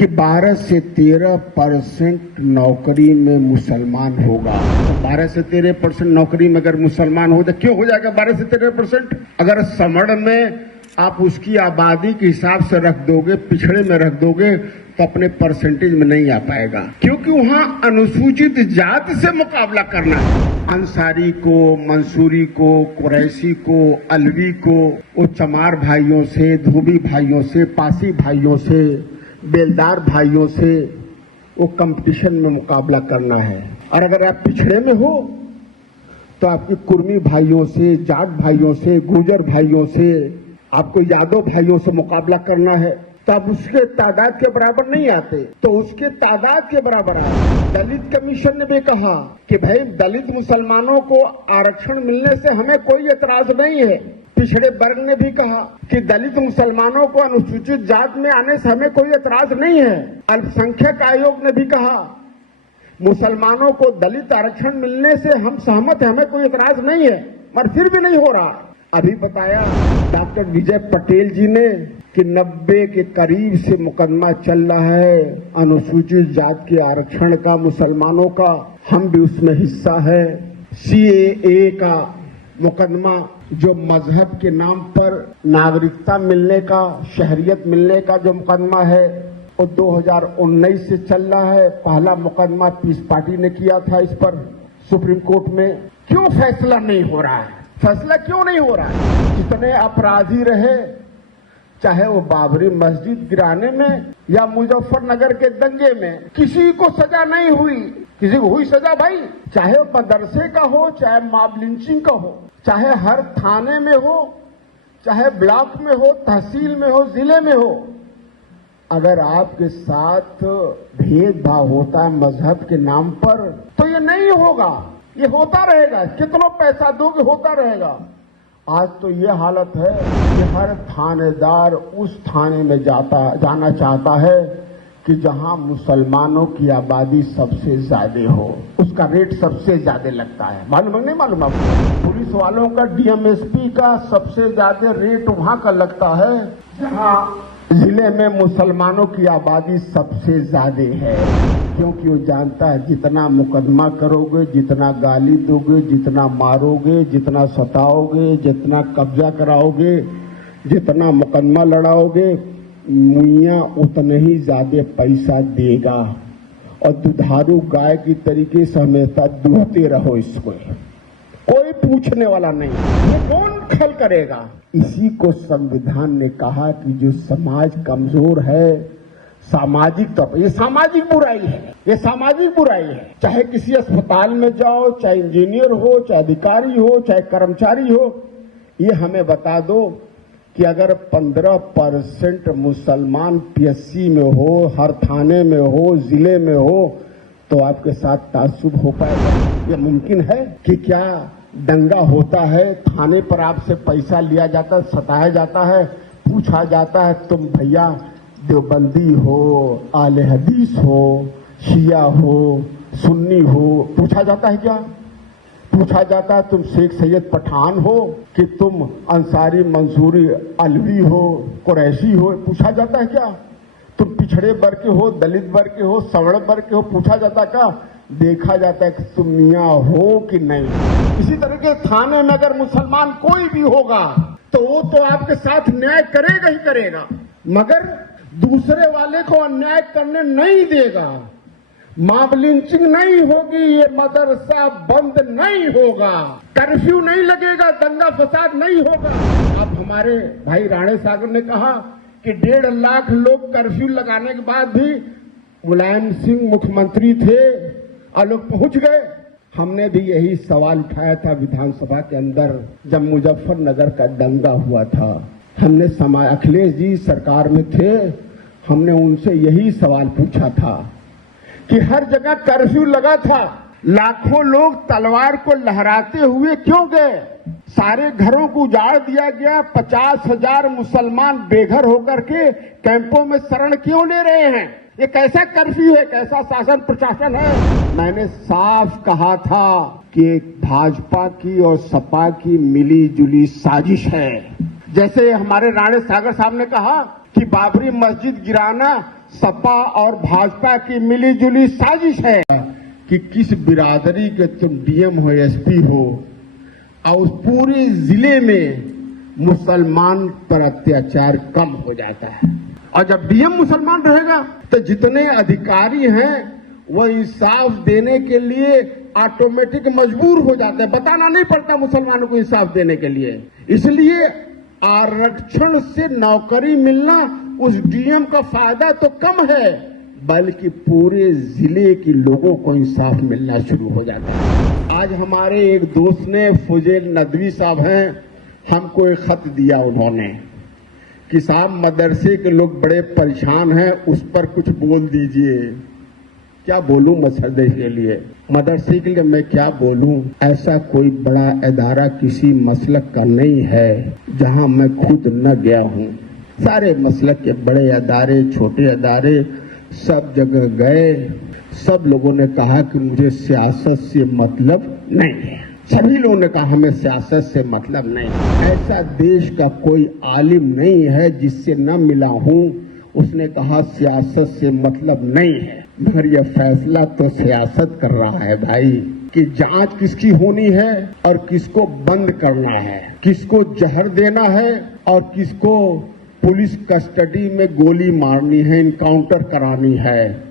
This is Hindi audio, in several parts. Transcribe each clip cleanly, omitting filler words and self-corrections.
कि 12 से 13% नौकरी में मुसलमान होगा। तो 12 से 13% नौकरी में अगर मुसलमान हो तो क्यों हो जाएगा 12 से 13%? अगर समड़ में आप उसकी आबादी के हिसाब से रख दोगे, पिछड़े में रख दोगे, तो अपने परसेंटेज में नहीं आ पाएगा, क्योंकि वहां अनुसूचित जाति से मुकाबला करना है। अंसारी को, मंसूरी को, कुरैशी को, अलवी को, वो चमार भाइयों से, धोबी भाइयों से, पासी भाइयों से, बेलदार भाइयों से वो कंपटीशन में मुकाबला करना है। और अगर आप पिछड़े में हो तो आपकी कुर्मी भाइयों से, जाट भाइयों से, गुर्जर भाइयों से, आपको यादव भाइयों से मुकाबला करना है, तो आप उसके तादाद के बराबर नहीं आते, तो उसके तादाद के बराबर आते। दलित कमीशन ने भी कहा कि भाई दलित मुसलमानों को आरक्षण मिलने से हमें कोई एतराज नहीं है। पिछड़े वर्ग ने भी कहा कि दलित मुसलमानों को अनुसूचित जाति में आने से हमें कोई एतराज नहीं है। अल्पसंख्यक आयोग ने भी कहा मुसलमानों को दलित आरक्षण मिलने से हम सहमत हैं, हमें कोई एतराज नहीं है, मगर फिर भी नहीं हो रहा। अभी बताया डॉक्टर विजय पटेल जी ने कि 90 के करीब से मुकदमा चल रहा है अनुसूचित जाति के आरक्षण का, मुसलमानों का, हम भी उसमें हिस्सा है। CAA का मुकदमा जो मजहब के नाम पर नागरिकता मिलने का, शहरियत मिलने का जो मुकदमा है, वो 2019 से चल रहा है। पहला मुकदमा पीस पार्टी ने किया था इस पर सुप्रीम कोर्ट में। क्यों फैसला नहीं हो रहा है? फैसला क्यों नहीं हो रहा है? जितने अपराधी रहे, चाहे वो बाबरी मस्जिद गिराने में या मुजफ्फरनगर के दंगे में, किसी को सजा नहीं हुई। किसी को हुई सजा भाई? चाहे वो मदरसे का हो, चाहे मॉब लिंचिंग का हो, चाहे हर थाने में हो, चाहे ब्लॉक में हो, तहसील में हो, जिले में हो, अगर आपके साथ भेदभाव होता है मजहब के नाम पर, तो ये नहीं होगा, ये होता रहेगा। कितना पैसा दोगे होता रहेगा। आज तो ये हालत है कि हर थानेदार उस थाने में जाना चाहता है कि जहां मुसलमानों की आबादी सबसे ज्यादा हो, उसका रेट सबसे ज्यादा लगता है। मालूम नहीं मालूम आपको? पुलिस वालों का, DMSP का सबसे ज्यादा रेट वहां का लगता है जहां जिले में मुसलमानों की आबादी सबसे ज्यादा है, क्योंकि वो जानता है जितना मुकदमा करोगे, जितना गाली दोगे, जितना मारोगे, जितना सताओगे, जितना कब्जा कराओगे, जितना मुकदमा लड़ाओगे, मुइया उतने ही ज्यादा पैसा देगा। और दुधारू गाय की तरीके से हमेशा दूहते रहो इसको, कोई पूछने वाला नहीं, ये कौन खल करेगा। इसी को संविधान ने कहा कि जो समाज कमजोर है, सामाजिक तौर पर, ये सामाजिक बुराई है, ये सामाजिक बुराई है। चाहे किसी अस्पताल में जाओ, चाहे इंजीनियर हो, चाहे अधिकारी हो, चाहे कर्मचारी हो, ये हमें बता दो कि अगर 15% मुसलमान PSC में हो, हर थाने में हो, जिले में हो, तो आपके साथ तासुब हो पाएगा? ये मुमकिन है? कि क्या दंगा होता है, थाने पर आपसे पैसा लिया जाता है, सताया जाता है, पूछा जाता है तुम भैया देवबंदी हो, आले हदीस हो, शिया हो, सुन्नी हो, पूछा जाता है क्या? पूछा जाता है तुम शेख सैयद पठान हो कि तुम अंसारी, मंसूरी, अलवी हो, कुरैशी हो, पूछा जाता है क्या? तुम पिछड़े वर्ग के हो, दलित वर्ग के हो, सवर्ण वर्ग के हो, पूछा जाता है क्या? देखा जाता है कि तुम मियां हो कि नहीं। इसी तरह के थाने में अगर मुसलमान कोई भी होगा तो वो तो आपके साथ न्याय करेगा ही करेगा, मगर दूसरे वाले को अन्याय करने नहीं देगा। मॉब लिंचिंग नहीं होगी, ये मदरसा बंद नहीं होगा, कर्फ्यू नहीं लगेगा, दंगा फसाद नहीं होगा। अब हमारे भाई राणे सागर ने कहा कि 1.5 लाख लोग कर्फ्यू लगाने के बाद भी मुलायम सिंह मुख्यमंत्री थे और लोग पहुंच गए। हमने भी यही सवाल उठाया था विधानसभा के अंदर जब मुजफ्फरनगर का दंगा हुआ था। हमने अखिलेश जी सरकार में थे, हमने उनसे यही सवाल पूछा था कि हर जगह कर्फ्यू लगा था, लाखों लोग तलवार को लहराते हुए क्यों गए? सारे घरों को उजाड़ दिया गया, 50,000 मुसलमान बेघर होकर के कैंपों में शरण क्यों ले रहे हैं? ये कैसा कर्फ्यू है, कैसा शासन प्रशासन है? मैंने साफ कहा था कि भाजपा की और सपा की मिली जुली साजिश है। जैसे हमारे राणे सागर साहब ने कहा कि बाबरी मस्जिद गिराना सपा और भाजपा की मिलीजुली साजिश है कि किस बिरादरी के तुम डीएम हो, एसपी हो, और उस पूरे जिले में मुसलमान पर अत्याचार कम हो जाता है। और जब डीएम मुसलमान रहेगा तो जितने अधिकारी हैं वो इंसाफ देने के लिए ऑटोमेटिक मजबूर हो जाते हैं, बताना नहीं पड़ता मुसलमानों को इंसाफ देने के लिए। इसलिए आरक्षण से नौकरी मिलना उस डीएम का फायदा तो कम है, बल्कि पूरे जिले के लोगों को इंसाफ मिलना शुरू हो जाता है। आज हमारे एक दोस्त ने, फुजैल नदवी साहब हैं, हमको एक खत दिया उन्होंने कि साहब मदरसे के लोग बड़े परेशान हैं, उस पर कुछ बोल दीजिए। क्या बोलूं मदरसे के लिए? मदरसे के लिए मैं क्या बोलूं? ऐसा कोई बड़ा इदारा किसी मसलक का नहीं है जहां मैं खुद न गया हूं। सारे मसलक के बड़े अदारे, छोटे अदारे, सब जगह गए। सब लोगों ने कहा कि मुझे सियासत से मतलब नहीं है। सभी लोगों ने कहा हमें सियासत से मतलब नहीं। ऐसा देश का कोई आलिम नहीं है जिससे न मिला हूं, उसने कहा सियासत से मतलब नहीं है। मगर यह फैसला तो सियासत कर रहा है भाई कि जांच किसकी होनी है और किसको बंद करना है, किसको जहर देना है और किसको पुलिस कस्टडी में गोली मारनी है, इनकाउंटर करानी है।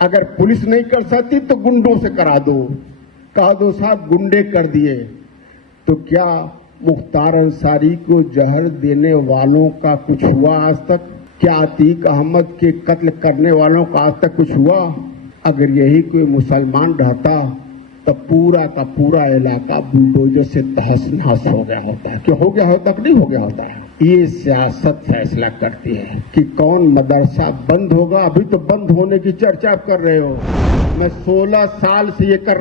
अगर पुलिस नहीं कर सकती तो गुंडों से करा दो, कहा दो साहब गुंडे कर दिए। तो क्या मुख्तार अंसारी को जहर देने वालों का कुछ हुआ आज तक? क्या अतीक अहमद के कत्ल करने वालों का आज तक कुछ हुआ? अगर यही कोई मुसलमान रहता तो पूरा का पूरा इलाका बुलडोजर से तहस नहस हो गया होता है। क्यों हो गया होता कि नहीं हो गया होता है? ये सियासत फैसला करती है कि कौन मदरसा बंद होगा। अभी तो बंद होने की चर्चा कर रहे हो। मैं 16 साल से ये कह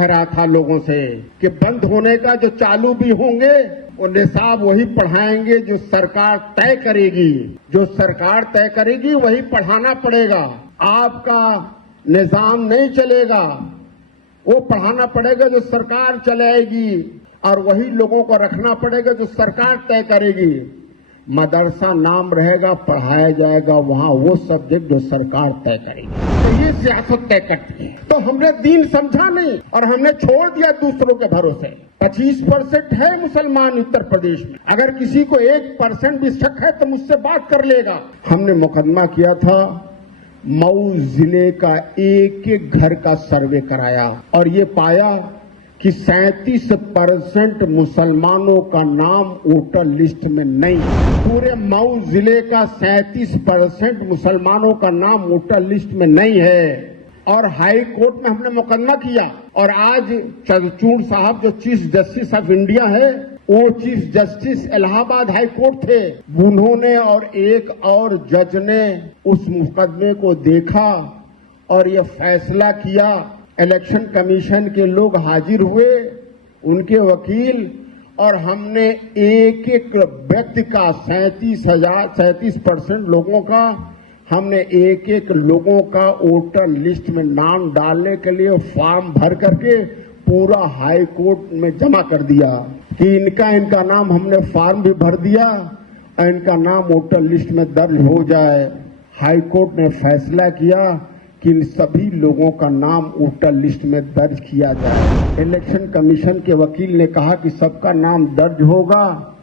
रहा था लोगों से कि बंद होने का जो चालू भी होंगे वो निसाब वही पढ़ाएंगे जो सरकार तय करेगी। जो सरकार तय करेगी वही पढ़ाना पड़ेगा। आपका निजाम नहीं चलेगा, वो पढ़ाना पड़ेगा जो सरकार चलाएगी और वही लोगों को रखना पड़ेगा जो सरकार तय करेगी। मदरसा नाम रहेगा, पढ़ाया जाएगा वहां वो सब्जेक्ट जो सरकार तय करेगी। तो ये सियासत तय करती है। तो हमने दीन समझा नहीं और हमने छोड़ दिया दूसरों के भरोसे। 25% है मुसलमान उत्तर प्रदेश में। अगर किसी को 1% भी शक है तो मुझसे बात कर लेगा। हमने मुकदमा किया था, मऊ जिले का एक एक घर का सर्वे कराया और ये पाया कि 37% मुसलमानों का नाम वोटर लिस्ट में नहीं। पूरे मऊ जिले का 37% मुसलमानों का नाम वोटर लिस्ट में नहीं है। और हाई कोर्ट में हमने मुकदमा किया और आज चंद्रचूड़ साहब जो चीफ जस्टिस ऑफ इंडिया है, वो chief justice Allahabad high court थे। उन्होंने और एक और जज ने उस मुकदमे को देखा और ये फैसला किया। इलेक्शन कमीशन के लोग हाजिर हुए, उनके वकील, और हमने एक एक व्यक्ति का 37% लोगों का हमने एक एक लोगों का वोटर लिस्ट में नाम डालने के लिए फॉर्म भर करके पूरा हाई कोर्ट में जमा कर दिया कि इनका नाम हमने फॉर्म भी भर दिया और इनका नाम वोटर लिस्ट में दर्ज हो जाए। हाई कोर्ट ने फैसला किया कि इन सभी लोगों का नाम वोटर लिस्ट में दर्ज किया जाए। इलेक्शन कमीशन के वकील ने कहा कि सबका नाम दर्ज होगा,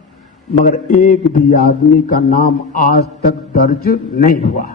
मगर एक भी आदमी का नाम आज तक दर्ज नहीं हुआ।